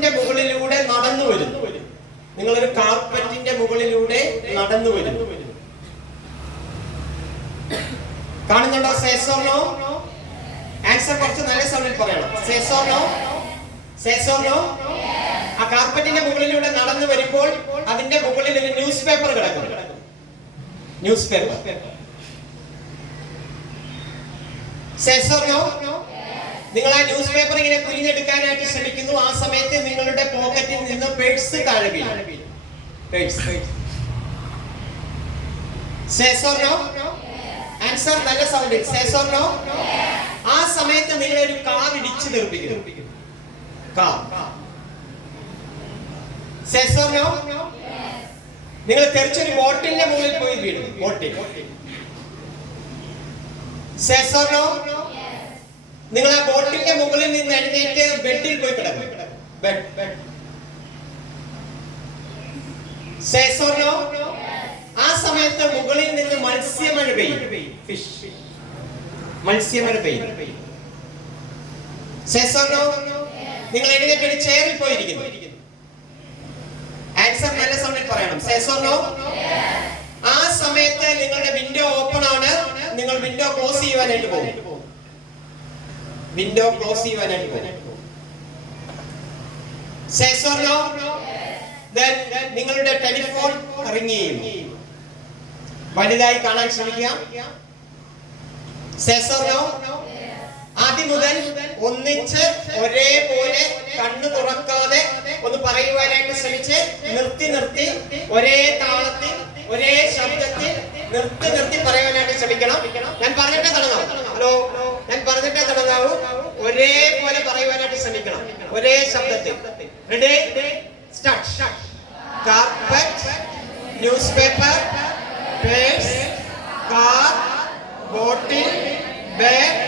കാർപ്പറ്റിന്റെ മുകളിലൂടെ നടന്നു വരുന്നു. നിങ്ങളൊരു കാർപ്പറ്റിന്റെ മുകളിലൂടെ നടന്നു വരുന്നു. കാണുന്നുണ്ടോ സേസോർണോ ആൻസർ കുറച്ച് നല്ല സൗണ്ടിൽ പറയണം. സേസോർണോ സേസോർണോ ആ കാർപ്പറ്റിന്റെ മുകളിലൂടെ നടന്നു വരുമ്പോൾ അതിന്റെ മുകളിൽ ഒരു ന്യൂസ് പേപ്പർ കിടക്കും ന്യൂസ് പേപ്പർ സേസോർണോ നിങ്ങൾ ആ ന്യൂസ് പേപ്പർ ഇങ്ങനെ കുരിഞ്ഞെടുക്കാനായിട്ട് ശ്രമിക്കുന്നു. ആ സമയത്ത് നിങ്ങളുടെ പോക്കറ്റിൽ നിന്ന് പേഴ്സ് താഴെ വീഴും. ആൻസർ നല്ല സൗണ്ട് സേസോർണോ ആ സമയത്ത് നിങ്ങൾ ഒരു കാർ ഇടിച്ചു നിർമ്മിക്കും കാർ സേസോർണോ നിങ്ങൾ തെറിച്ചൊരു ബോട്ടിലിന്റെ മുകളിൽ പോയി വീടും ബോട്ടിൽ സേസോർണോ നിങ്ങൾ ആ ബോട്ടിന്റെ മുകളിൽ നിന്ന് എഴുന്നേറ്റ് ബെഡിൽ പോയി കിടക്കും. Bed bed. ആ സമയത്ത് മുകളിൽ നിന്ന് മത്സ്യമഴ പെയ്യും. ഫിഷ് മത്സ്യമഴ പെയ്യും. സേസോർണോ? നിങ്ങൾ എഴുന്നേറ്റ് ഒരു ചെയറിൽ പോയിരിക്കുന്നു. ആൻസർ നല്ല സമയത്ത് പറയണം. സേസോർണോ? ആ സമയത്ത് നിങ്ങളുടെ വിൻഡോ ഓപ്പൺ ആണ്. നിങ്ങൾ വിൻഡോ ക്ലോസ് ചെയ്യുവാനായിട്ട് പോകും. വിൻഡോ ക്ലോസ് ചെയ്യുവാനായിട്ട് പോകും നിങ്ങളുടെ ടെലിഫോൺ റിംഗ് ചെയ്യും. വലുതായി കാണാൻ ശ്രമിക്കാം. ആദ്യം മുതൽ ഒന്നിച്ച് ഒരേപോലെ കണ്ണു തുറക്കാതെ ഒന്ന് പറയുവാനായിട്ട് ശ്രമിച്ച് നിർത്തി നിർത്തി ഒരേ താളത്തിൽ ഒരേ ശബ്ദത്തിൽ നിർത്തി നിർത്തി പറയാനായിട്ട് ശ്രമിക്കണം. ഞാൻ പറഞ്ഞിട്ടേ തുടങ്ങാം ഹലോ പറഞ്ഞിട്ടേ തുടങ്ങാവൂ ഒരേപോലെ പറയുവാനായിട്ട് ശ്രമിക്കണം. ഒരേ ശബ്ദത്തിൽ. Ready start carpet news paper purse car bottle bag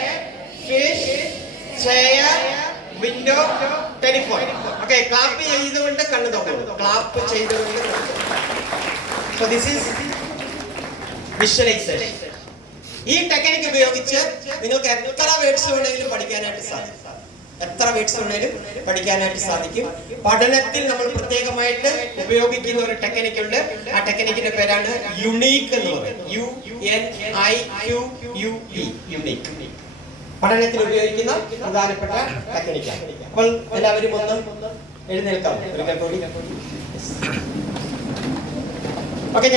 fish chair window telephone okay clap ചെയ്തുകൊണ്ട് കണ്ണു നോക്കുന്നു ക്ലാപ്പ് ചെയ്തുകൊണ്ട് സോ ദിസ് ഈസ് വിഷ്വലൈസേഷൻ ഈ ടെക്നിക്ക് ഉപയോഗിച്ച് നിങ്ങൾക്ക് എത്ര വേർഡ്സ് വേണമെങ്കിലും പഠിക്കാനായിട്ട് സാധിക്കും. എത്ര വേർഡ്സ് വേണമെങ്കിലും പഠിക്കാനായിട്ട് സാധിക്കും. പഠനത്തിൽ നമ്മൾ പ്രത്യേകമായിട്ട് ഉപയോഗിക്കുന്ന ഒരു ടെക്നിക് ഉണ്ട്. ആ ടെക്നിക്കിന്റെ പേരാണ് യുണീക്ക് എന്ന് പറയും U N I Q U E unique പഠനത്തിൽ ഉപയോഗിക്കുന്ന പ്രധാനപ്പെട്ട ടെക്നിക്കാണ് അപ്പോൾ എല്ലാവരും ഒന്ന് എഴുന്നേൽക്കാം. ഒരിക്കൽ കൂടി. ഓക്കെ